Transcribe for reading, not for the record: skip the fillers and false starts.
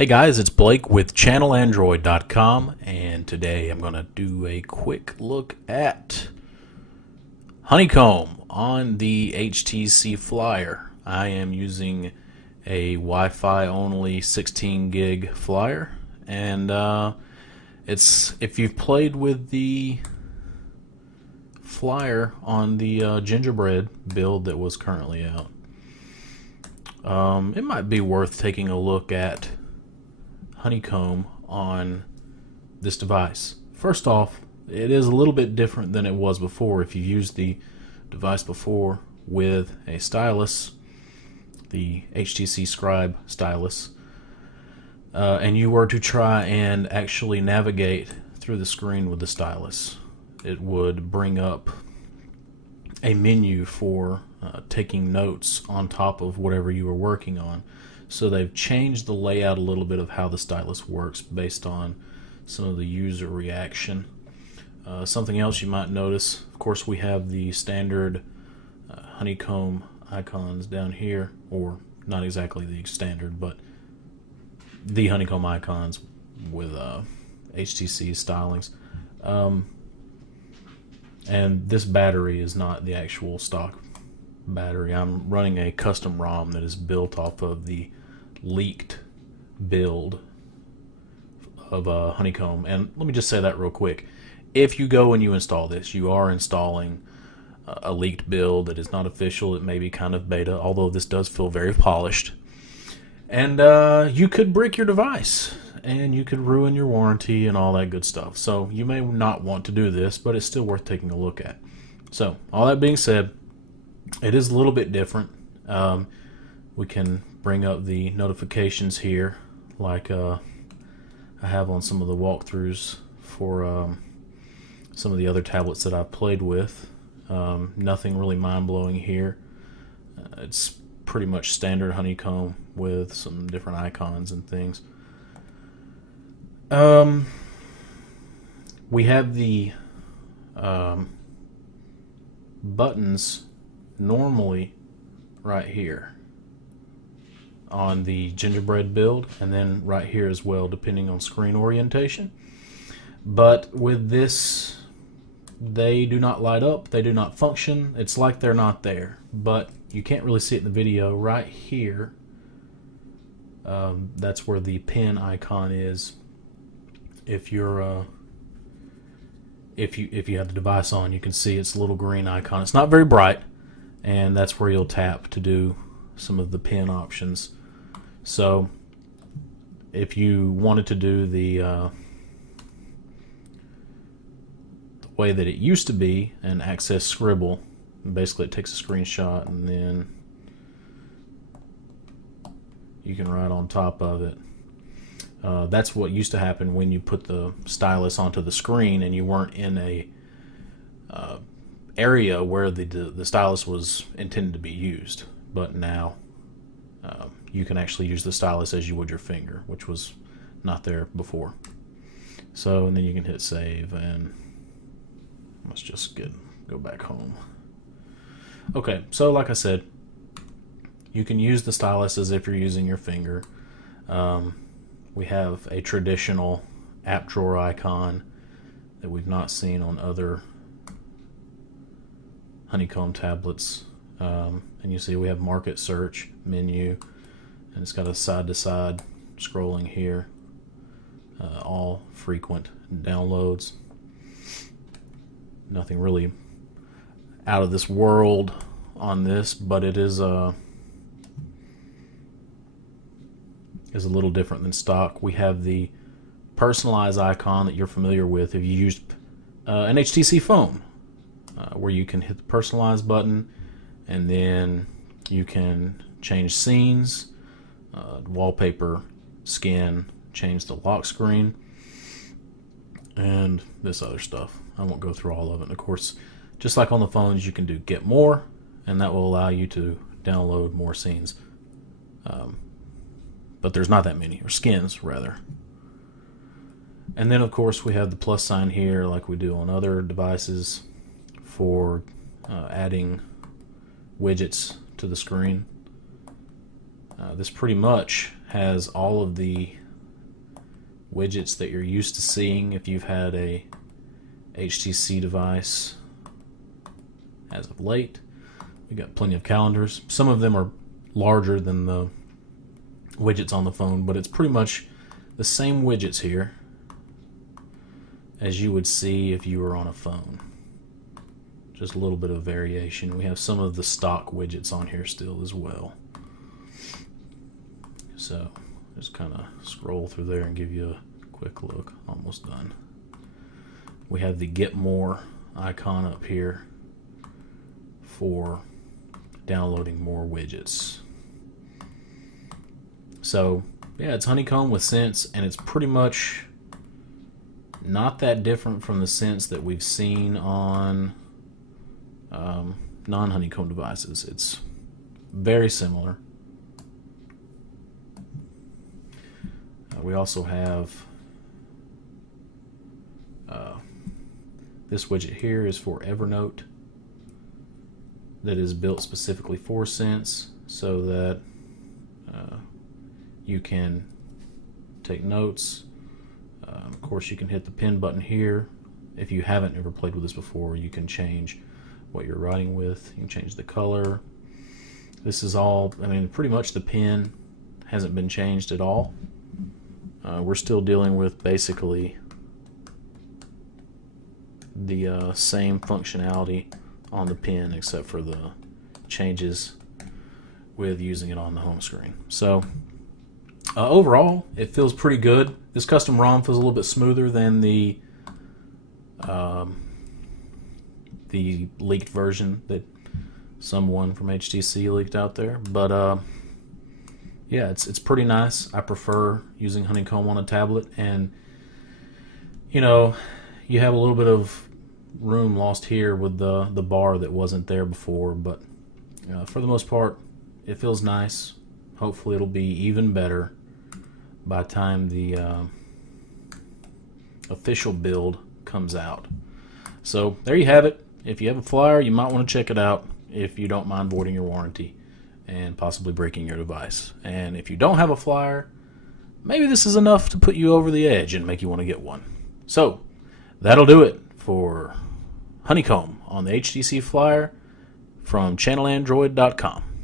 Hey guys, it's Blake with ChannelAndroid.com, and today I'm going to do a quick look at Honeycomb on the HTC Flyer. I am using a Wi-Fi only 16 gig Flyer, and it's if you've played with the Flyer on the gingerbread build that was currently out, it might be worth taking a look at Honeycomb on this device. First off, it is a little bit different than it was before. If you used the device before with a stylus, the HTC Scribe stylus, and you were to try and actually navigate through the screen with the stylus, it would bring up a menu for taking notes on top of whatever you were working on. So they've changed the layout a little bit of how the stylus works based on some of the user reaction. Something else you might notice, of course, we have the standard Honeycomb icons down here, or not exactly the standard, but the Honeycomb icons with HTC stylings. And this battery is not the actual stock battery. I'm running a custom ROM that is built off of the leaked build of Honeycomb. And let me just say that real quick. If you go and you install this, you are installing a leaked build that is not official. It may be kind of beta, although this does feel very polished. And you could brick your device, and you could ruin your warranty and all that good stuff. So you may not want to do this, but it's still worth taking a look at. So all that being said, it is a little bit different. We can bring up the notifications here, like I have on some of the walkthroughs for some of the other tablets that I've played with. Nothing really mind-blowing here. It's pretty much standard Honeycomb with some different icons and things. We have the buttons normally right here on the gingerbread build, and then right here as well, depending on screen orientation. But with this, they do not light up, they do not function. It's like they're not there, but you can't really see it in the video. Right here, that's where the pen icon is. If you're if you have the device on, you can see it's a little green icon. It's not very bright, and that's where you'll tap to do some of the pen options. So if you wanted to do the way that it used to be and access Scribble, basically it takes a screenshot and then you can write on top of it. That's what used to happen when you put the stylus onto the screen and you weren't in a area where the stylus was intended to be used. But now you can actually use the stylus as you would your finger, which was not there before. So, and then you can hit save, and let's just go back home. Okay, so like I said, you can use the stylus as if you're using your finger. We have a traditional app drawer icon that we've not seen on other Honeycomb tablets. And you see we have market search menu, and it's got a side-to-side scrolling here, all frequent downloads. Nothing really out of this world on this, but it is a little different than stock. We have the personalized icon that you're familiar with if you used an HTC phone, where you can hit the personalize button, and then you can change scenes, wallpaper, skin, change the lock screen, and this other stuff. I won't go through all of it. And of course, just like on the phones, you can do get more, and that will allow you to download more scenes. But there's not that many, or skins rather. And then of course we have the plus sign here, like we do on other devices, for adding widgets to the screen. This pretty much has all of the widgets that you're used to seeing if you've had a HTC device as of late. We got plenty of calendars. Some of them are larger than the widgets on the phone, but it's pretty much the same widgets here as you would see if you were on a phone. Just a little bit of variation. We have some of the stock widgets on here still as well. So just kind of scroll through there and give you a quick look. Almost done. We have the Get More icon up here for downloading more widgets. So yeah, it's Honeycomb with Sense, and it's pretty much not that different from the Sense that we've seen on non-Honeycomb devices. It's very similar. We also have this widget here is for Evernote, that is built specifically for Sense, so that you can take notes. Of course, you can hit the pen button here. If you haven't ever played with this before, you can change what you're writing with. You can change the color. This is all, I mean, pretty much the pen hasn't been changed at all. We're still dealing with basically the same functionality on the pen, except for the changes with using it on the home screen. So overall, it feels pretty good. This custom ROM feels a little bit smoother than the leaked version that someone from HTC leaked out there. But yeah, it's pretty nice. I prefer using Honeycomb on a tablet, and you know, you have a little bit of room lost here with the bar that wasn't there before, but for the most part, it feels nice. Hopefully it'll be even better by the time the official build comes out. So there you have it. If you have a Flyer, you might want to check it out if you don't mind voiding your warranty and possibly breaking your device. And if you don't have a Flyer, maybe this is enough to put you over the edge and make you want to get one. So that'll do it for Honeycomb on the HTC Flyer from channelandroid.com.